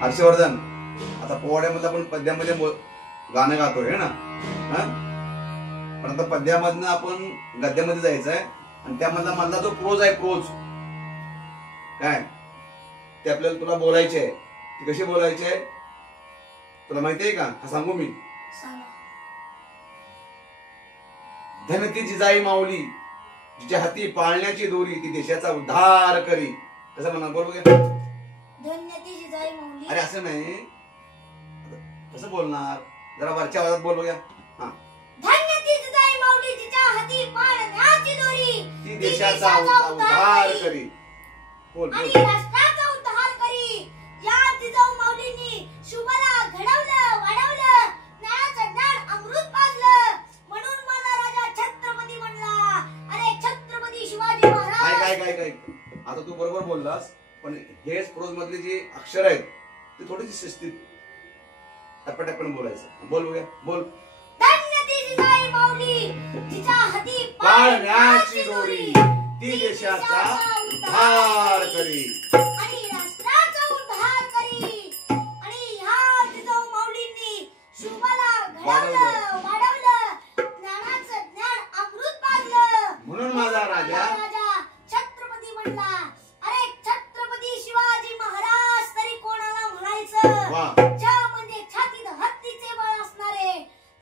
हर्षवर्धन, आता पोवाड्यामध्ये आपण पद्यामध्ये गाणं गातोय है ना, पण आता पद्यामधनं आपण गद्यामध्ये जायचंय आणि त्यामधला मधला जो प्रोज आहे, प्रोज काय ते आपल्याला तुला बोलायचे आहे. ते कसे बोलायचे आहे तुला माहिती आहे का? सांगू मी. धन ती जिजाई माऊली, जिच्या हाती पाळण्याची दोरी, ती देशाचा उद्धार करी. कसं म्हणा, बोल बघा. धन्य ती जिजाई माऊली. अरे असं नाही, कसं बोलणार, जरा वरच्या आवाजात बोल बघा. हा. धन्य ती जिजाई माऊली, जिच्या हाती पाळण्याची दोरी, ती देशाचा उद्धार करी. बोल आणि राष्ट्राचा उद्धार करी. या जिजाऊ माऊलींनी शुभला घडवलं, वाढवलं, ज्ञानाचं ज्ञान अमृत पाजलं, म्हणून मला राजा छत्रपती म्हणला. अरे छत्रपती शिवाजी महाराज. काय आता तू बरोबर बोललास, पण हेच प्रोज मधले जे अक्षर आहेत ते थोडीशी शिस्तीत टप्प्याटप्प्याने बोलायचं. बोल बघा, बोल. धन्य ती जिजाई माऊली, जिच्या हाती पाळण्याची दोरी, ती देशाचा उद्धार करी. आणि राष्ट्राचा उद्धार करी. आणि ह्या जिजाऊ माऊलींनी शुभला घडवलं, वाढवलं, ज्ञानाचं ज्ञान अमृत पाजलं, म्हणून माझा राजा छत्रपती म्हणला. अरे छत्रपती शिवाजी महाराज तरी कोणाला म्हणायचं? छ म्हणजे छातीत हत्तीचे बळ असणारे,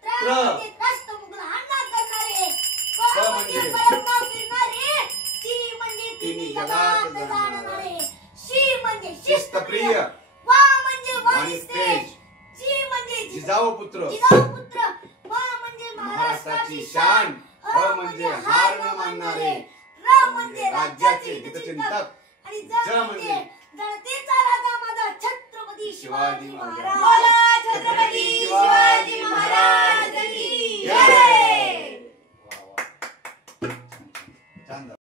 त्र म्हणजे त्रस्त मुघल हल्ला करणारे, प म्हणजे परंपरा फिरणारे, ती म्हणजे तिन्ही जगात जाणणारे, शी म्हणजे शिस्तप्रिय, वा म्हणजे वाणिस्तेज, जी म्हणजे जिजाऊ पुत्र, वा म्हणजे महाराष्ट्राची शान, ह म्हणजे हार न मानणारे, र म्हणजे राज्याचे हितचिंतक, आणि ज म्हणजे जनतेचा राजा माझा छत्रपती शिवाजी महाराज. बोला छत्रपती शिवाजी महाराज की जय.